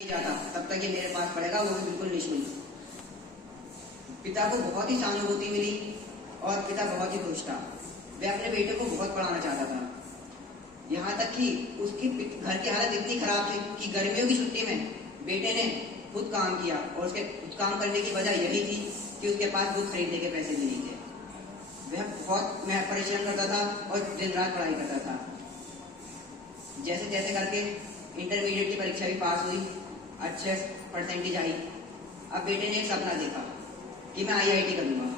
जाता तब तक ये मेरे पास पड़ेगा, वो भी बिल्कुल निःशुल्क। पिता को बहुत ही सहानुभूति मिली और पिता बहुत ही खुश था। वह अपने बेटे को बहुत पढ़ाना चाहता था। यहाँ तक कि उसकी घर की हालत इतनी खराब थी कि गर्मियों की छुट्टी में बेटे ने खुद काम किया, और उसके काम करने की वजह यही थी कि उसके पास बुक खरीदने के पैसे भी नहीं थे। वह बहुत परिश्रम करता था और दिन रात पढ़ाई करता था। जैसे तैसे करके इंटरमीडिएट की परीक्षा भी पास हुई, अच्छे परसेंटेज आई। अब बेटे ने एक सपना देखा कि मैं आईआईटी करूंगा।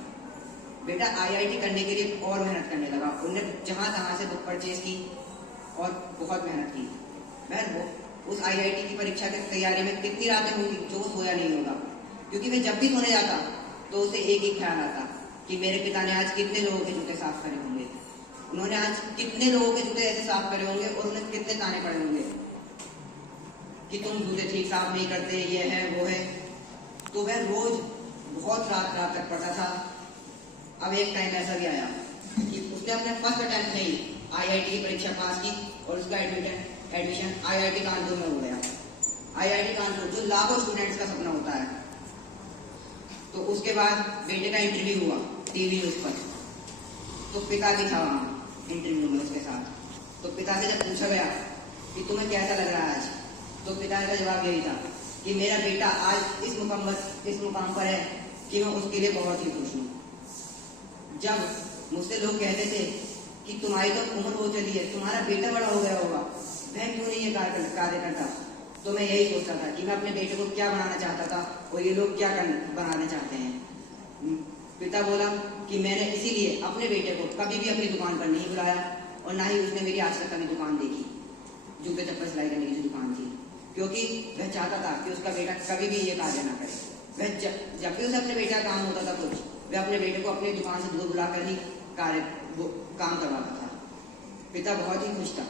बेटा आईआईटी करने के लिए और मेहनत करने लगा। उन्होंने जहां तहां से बुक परचेज की और बहुत मेहनत की। वह उस आईआईटी की परीक्षा की तैयारी में कितनी रातें होंगी जो वो सोया नहीं होगा, क्योंकि वह जब भी सोने जाता तो उसे एक ही ख्याल आता कि मेरे पिता ने आज कितने लोगों के जूते साफ करे होंगे, उन्होंने आज कितने लोगों के जूते ऐसे साफ करे होंगे और उन्हें कितने ताने पड़े होंगे कि तुम जूते ठीक साफ नहीं करते, ये है वो है। तो वह रोज बहुत रात रात तक पढ़ता था। अब एक टाइम ऐसा भी आया कि उसने अपने फर्स्ट अटेम्प्ट में ही आईआईटी की परीक्षा पास की और उसका एडमिशन आईआईटी कानपुर में हो गया। आईआईटी कानपुर जो लाखों स्टूडेंट्स का सपना होता है। तो उसके बाद बेटे का इंटरव्यू हुआ टीवी न्यूज पर, तो पिता भी था वहां इंटरव्यू में उसके साथ। तो पिता से जब पूछा गया कि तुम्हें कैसा लग रहा है आज, तो पिता का जवाब यही था कि मेरा बेटा आज इस मुकाम पर है कि मैं उसके लिए बहुत ही खुश हूँ। जब मुझसे लोग कहते थे कि तुम्हारी तो उम्र हो चली है, तुम्हारा बेटा बड़ा हो गया होगा, वह क्यों नहीं ये कार्य करता, तो मैं यही सोचता था कि मैं अपने बेटे को क्या बनाना चाहता था और ये लोग क्या बनाना चाहते हैं। पिता बोला कि मैंने इसीलिए अपने बेटे को कभी भी अपनी दुकान पर नहीं बुलाया और ना ही उसने मेरी आज तक कभी दुकान देखी, जूते चप्पल सिलाई करने की जो दुकान थी, क्योंकि वह चाहता था कि उसका बेटा कभी भी ये कार्य ना करे। वह जब भी उसे अपने बेटे का काम होता था कुछ, वह अपने बेटे को अपनी दुकान से दूर बुलाकर ही काम करवाता था। पिता बहुत ही खुश था।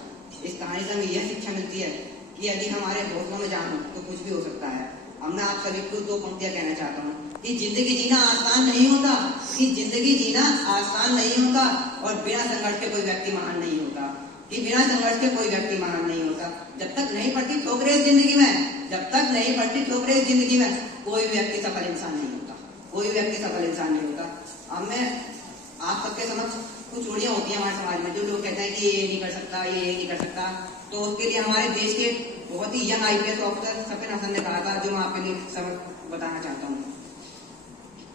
इस कहानी से हमें यह शिक्षा मिलती है कि यदि हमारे हौसलों में जान हो तो कुछ भी हो सकता है। अब मैं आप सभी को दो पंक्तियां कहना चाहता हूँ कि जिंदगी जीना आसान नहीं होता, कि जिंदगी जीना आसान नहीं होता और बिना संघर्ष के कोई व्यक्ति महान नहीं होता, कि बिना संघर्ष के कोई व्यक्ति महान नहीं होता। जब तक नहीं पड़ती ठोकरें इस जिंदगी में, जब तक नहीं पड़ती ठोकरें इस जिंदगी में, कोई व्यक्ति सफल इंसान नहीं होता, कोई व्यक्ति सफल इंसान नहीं होता। अब मैं आप सबके समझ कुछ चोरियां होती हैं हमारे समाज में, जो लोग कहते हैं कि ये नहीं कर सकता, ये नहीं कर सकता। तो उसके लिए हमारे देश के बहुत ही यंग आईपीएस ऑफिसर सफिन हसन ने कहा था, जो मैं आपके लिए सबक बताना चाहता हूँ।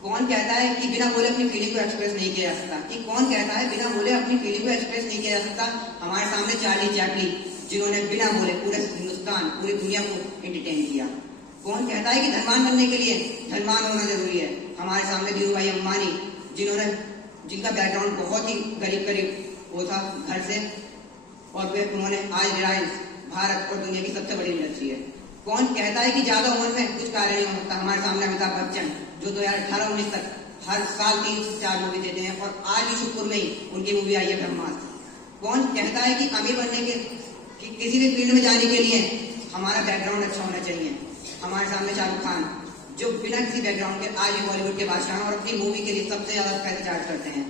कौन कहता है कि बिना बोले अपनी फीलिंग को एक्सप्रेस नहीं किया जा सकता, कि कौन कहता है बिना बोले अपनी फीलिंग को एक्सप्रेस नहीं किया जा सकता। हमारे सामने चार्ली चैपलिन, जिन्होंने बिना बोले पूरे हिंदुस्तान, पूरी दुनिया को एंटरटेन किया। कौन कहता है कि धनवान बनने के लिए धनवान होना जरूरी है। हमारे सामने धीरूभाई अंबानी, जिनका बैकग्राउंड बहुत ही गरीब वो था घर से, और उन्होंने आज रिलायंस भारत और दुनिया की सबसे बड़ी इंडस्ट्री है। कौन कहता है कि ज्यादा उम्र में कुछ कार्य नहीं हो सकता। हमारे सामने अमिताभ बच्चन, जो 2018-19 तक हर साल 3 से 4 मूवी देते हैं, और आज ही शुक्रवार में ही उनकी मूवी आई है ब्रह्मास्त्र। कौन कहता है कि अमीर बनने के कि किसी भी फील्ड में जाने के लिए हमारा बैकग्राउंड अच्छा होना चाहिए। हमारे सामने शाहरुख खान, जो बिना किसी बैकग्राउंड के आज बॉलीवुड के बादशाह और अपनी मूवी के लिए सबसे ज्यादा पैसे चार्ज करते हैं।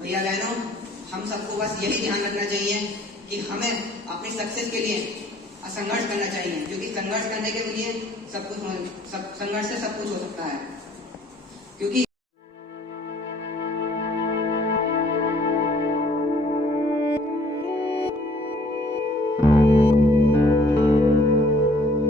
भैया बहनों, हम सबको बस यही ध्यान रखना चाहिए कि हमें अपनी सक्सेस के लिए संघर्ष करना चाहिए, क्योंकि संघर्ष करने के लिए संघर्ष से सब कुछ हो सकता है। क्योंकि